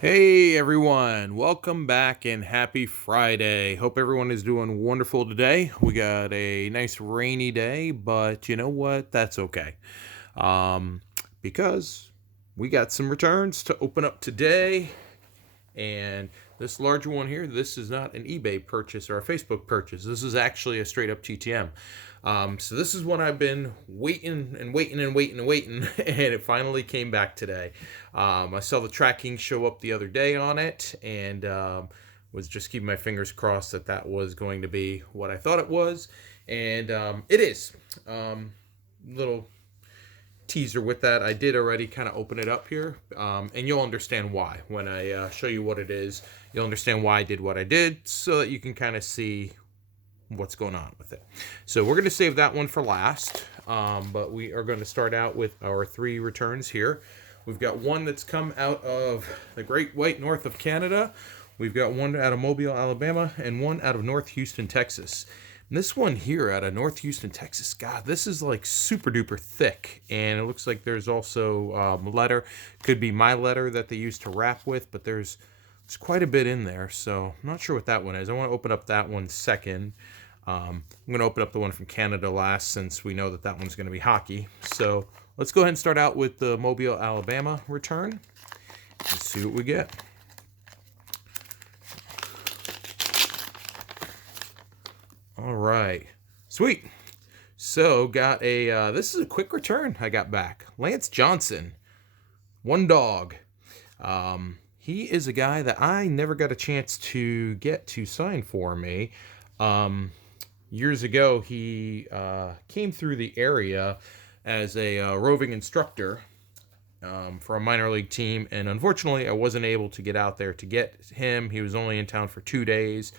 Hey everyone, welcome back and happy Friday. Hope everyone is doing wonderful today. We got a nice rainy day, but you know what? That's okay. Um, because we got some returns to open up today. And this larger one here, this is not an eBay purchase or a Facebook purchase. This is actually a straight up TTM. So this is one I've been waiting and waiting and waiting and waiting, and it finally came back today. I saw the tracking show up the other day on it, and was just keeping my fingers crossed that that was going to be what I thought it was, and it is. Little teaser with that. I did already kind of open it up here, and you'll understand why when I show you what it is. You'll understand why I did what I did, so that you can kind of see what's going on with it. So we're going to save that one for last, but we are going to start out with our three returns here. We've got one that's come out of the Great White North of Canada. We've got one out of Mobile, Alabama, and one out of North Houston, Texas. And this one here out of North Houston, Texas, God, this is like super duper thick. And it looks like there's also letter. Could be my letter that they used to wrap with, but there's quite a bit in there. So I'm not sure what that one is. I want to open up that one second. I'm going to open up the one from Canada last, since we know that that one's going to be hockey. So let's go ahead and start out with the Mobile, Alabama return. Let's see what we get. All right, sweet. So got a, this is a quick return I got back. Lance Johnson, one dog. He is a guy that I never got a chance to get to sign for me. Years ago, he came through the area as a roving instructor for a minor league team, and unfortunately, I wasn't able to get out there to get him. He was only in town for 2 days.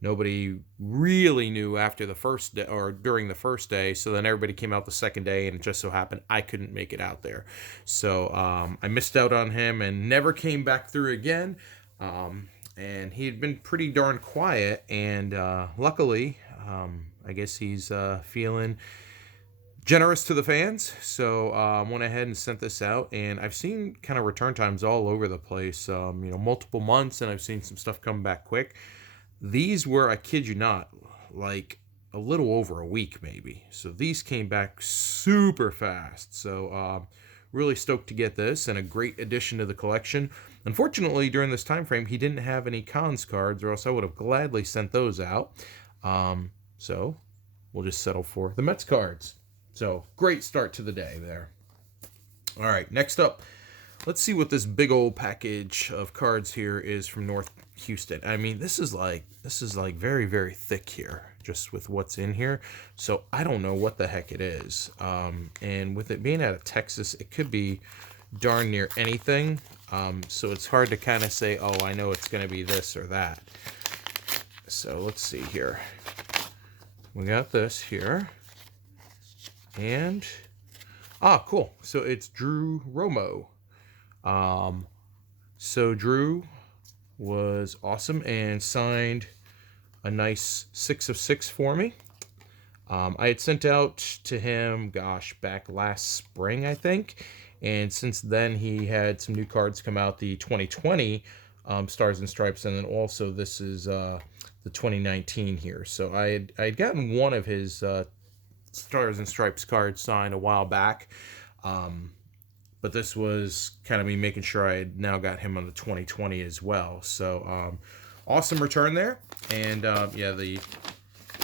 Nobody really knew after the first day or during the first day, so then everybody came out the second day, and it just so happened I couldn't make it out there. So I missed out on him and never came back through again. And he had been pretty darn quiet, and luckily, I guess he's feeling generous to the fans, so went ahead and sent this out. And I've seen kind of return times all over the place, multiple months, and I've seen some stuff come back quick. These were, I kid you not, like a little over a week maybe. So these came back super fast. So really stoked to get this, and a great addition to the collection. Unfortunately, during this time frame, he didn't have any cons cards, or else I would have gladly sent those out. So we'll just settle for the Mets cards. So great start to the day there. All right, next up, let's see what this big old package of cards here is from North Houston. I mean, this is like very, very thick here, just with what's in here. So I don't know what the heck it is. And with it being out of Texas, it could be darn near anything. So it's hard to kind of say, oh, I know it's going to be this or that. So let's see here. We got this here. And, cool. So it's Drew Romo. So Drew was awesome and signed a nice 6 of 6 for me. I had sent out to him, back last spring, I think. And since then, he had some new cards come out, the 2020 Stars and Stripes, and then also this is the 2019 here. So I had gotten one of his Stars and Stripes cards signed a while back. But this was kind of me making sure I had now got him on the 2020 as well. So awesome return there. And the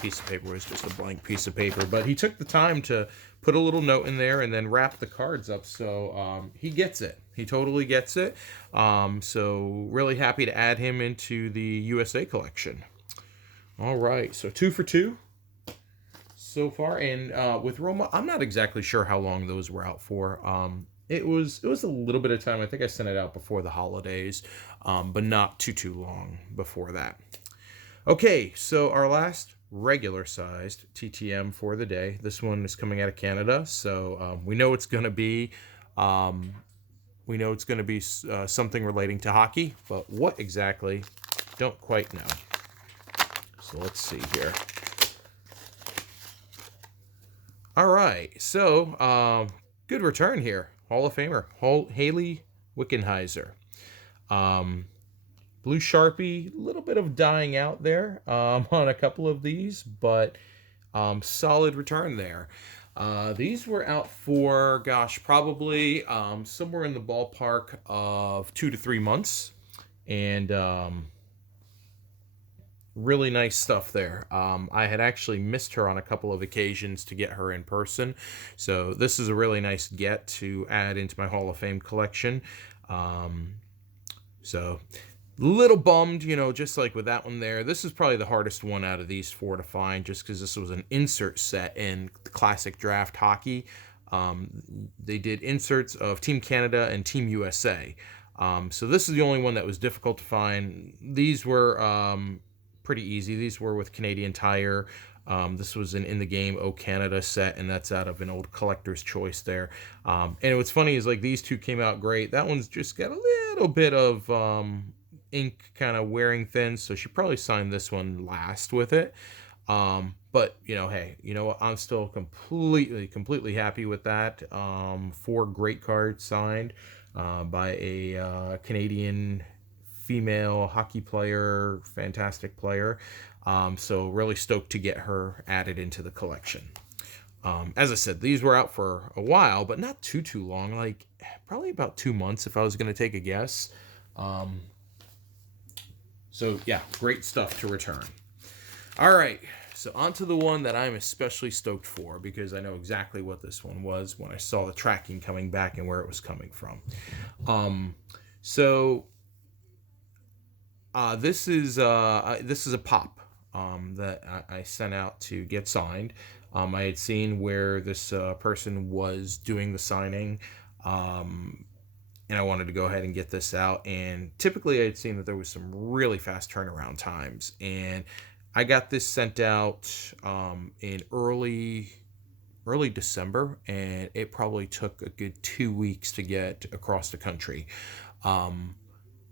piece of paper was just a blank piece of paper. But he took the time to put a little note in there and then wrap the cards up. So he gets it. He totally gets it. So really happy to add him into the USA collection. All right. So 2 for 2 so far. And with Roma, I'm not exactly sure how long those were out for. It was a little bit of time. I think I sent it out before the holidays, but not too long before that. Okay, so our last regular-sized TTM for the day. This one is coming out of Canada, so we know it's going to be something relating to hockey, but what exactly? Don't quite know. So let's see here. All right, so good return here. Hall of Famer, Haley Wickenheiser. Blue Sharpie, a little bit of dying out there on a couple of these, but solid return there. These were out for, gosh, probably somewhere in the ballpark of 2 to 3 months. And really nice stuff there. I had actually missed her on a couple of occasions to get her in person. So this is a really nice get to add into my Hall of Fame collection. So little bummed, just like with that one there. This is probably the hardest one out of these four to find, just because this was an insert set in the classic draft hockey. They did inserts of Team Canada and Team USA. So this is the only one that was difficult to find. These were pretty easy. These were with Canadian Tire. This was an In the Game O Canada set, and that's out of an old collector's choice there. And what's funny is like these two came out great. That one's just got a little bit of ink kind of wearing thin, so she probably signed this one last with it. But hey, you know what? I'm still completely happy with that. 4 great cards signed by a Canadian female hockey player, fantastic player. So really stoked to get her added into the collection. As I said, these were out for a while, but not too long, like probably about 2 months if I was going to take a guess. So yeah, great stuff to return. All right, so on to the one that I'm especially stoked for, because I know exactly what this one was when I saw the tracking coming back and where it was coming from. This is a pop that I sent out to get signed. I had seen where this person was doing the signing, and I wanted to go ahead and get this out. And typically I had seen that there was some really fast turnaround times, and I got this sent out in early December, and it probably took a good 2 weeks to get across the country. And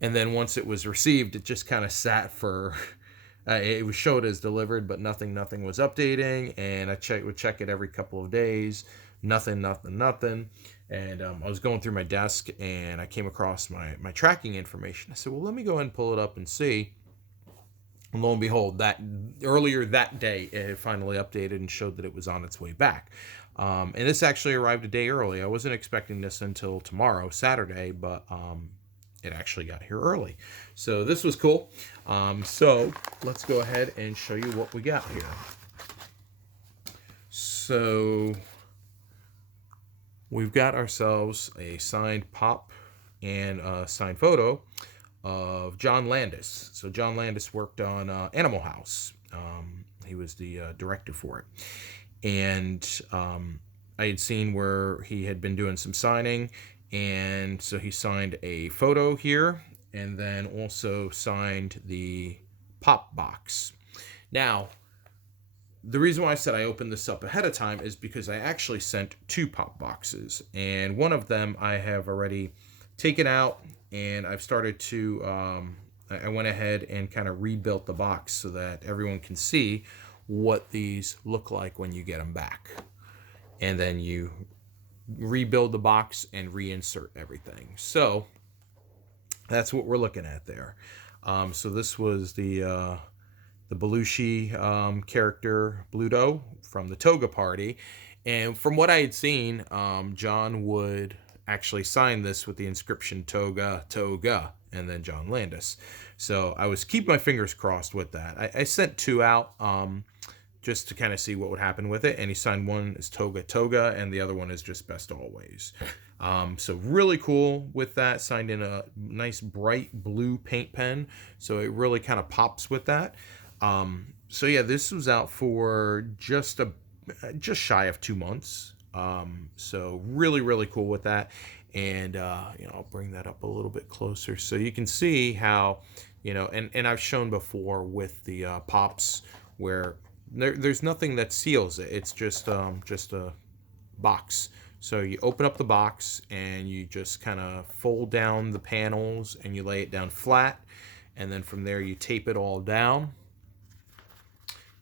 then once it was received, it just kind of sat for, it was showed as delivered, but nothing was updating. And I would check it every couple of days. Nothing. And I was going through my desk, and I came across my tracking information. I said, well, let me go ahead and pull it up and see. And lo and behold, that earlier that day, it finally updated and showed that it was on its way back. And this actually arrived a day early. I wasn't expecting this until tomorrow, Saturday, but it actually got here early. So this was cool. So let's go ahead and show you what we got here. So we've got ourselves a signed pop and a signed photo of John Landis. So John Landis worked on Animal House. He was the director for it. And I had seen where he had been doing some signing, and so he signed a photo here, and then also signed the pop box. Now, the reason why I said I opened this up ahead of time is because I actually sent 2 pop boxes, and one of them I have already taken out, and I've started to, I went ahead and kind of rebuilt the box so that everyone can see what these look like when you get them back. And then you rebuild the box and reinsert everything. So that's what we're looking at there. So this was the Belushi character Bluto from the Toga Party, and from what I had seen, John would actually sign this with the inscription Toga, and then John Landis. So I was keeping my fingers crossed with that. I sent 2 out just to kind of see what would happen with it, and he signed one as Toga, and the other one is just Best Always. So really cool with that. Signed in a nice bright blue paint pen, so it really kind of pops with that. So yeah, this was out for just shy of 2 months. So really cool with that. And I'll bring that up a little bit closer so you can see how, and I've shown before with the pops where there's nothing that seals it. It's just a box. So you open up the box and you just kind of fold down the panels and you lay it down flat, and then from there you tape it all down.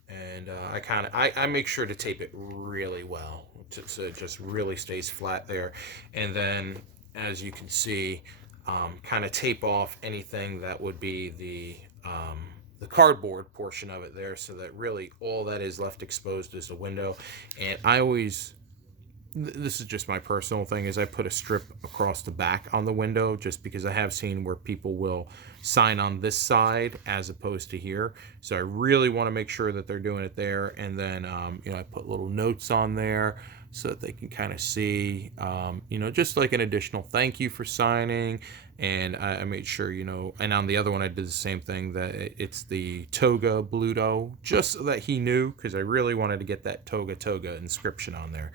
And I make sure to tape it really well so it just really stays flat there. And then, as you can see, kind of tape off anything that would be the cardboard portion of it there, so that really all that is left exposed is the window. And I always, this is just my personal thing, is I put a strip across the back on the window, just because I have seen where people will sign on this side as opposed to here. So I really want to make sure that they're doing it there. And then I put little notes on there so that they can kind of see, just like an additional thank you for signing. And I made sure, and on the other one I did the same thing, that it's the Toga Bluto, just so that he knew, because I really wanted to get that Toga inscription on there.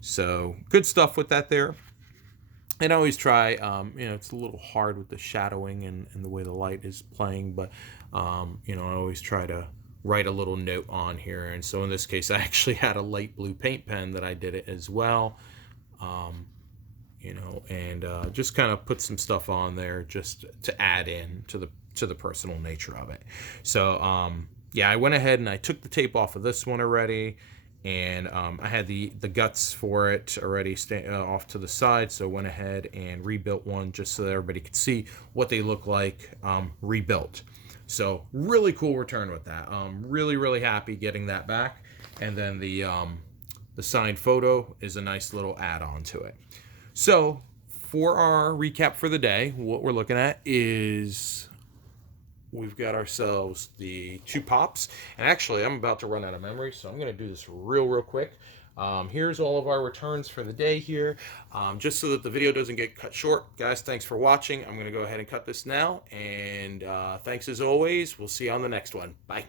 So good stuff with that there. And I always try, it's a little hard with the shadowing and the way the light is playing, but, I always try to write a little note on here. And so in this case, I actually had a light blue paint pen that I did it as well. And just kind of put some stuff on there just to add in to the personal nature of it. So, I went ahead and I took the tape off of this one already. And I had the guts for it already off to the side, so I went ahead and rebuilt one just so that everybody could see what they look like rebuilt. So really cool return with that. Really, really happy getting that back. And then the signed photo is a nice little add-on to it. So for our recap for the day, what we're looking at is we've got ourselves the 2 pops. And actually, I'm about to run out of memory, so I'm going to do this real quick. Here's all of our returns for the day here. Just so that the video doesn't get cut short. Guys, thanks for watching. I'm going to go ahead and cut this now. And thanks as always. We'll see you on the next one. Bye.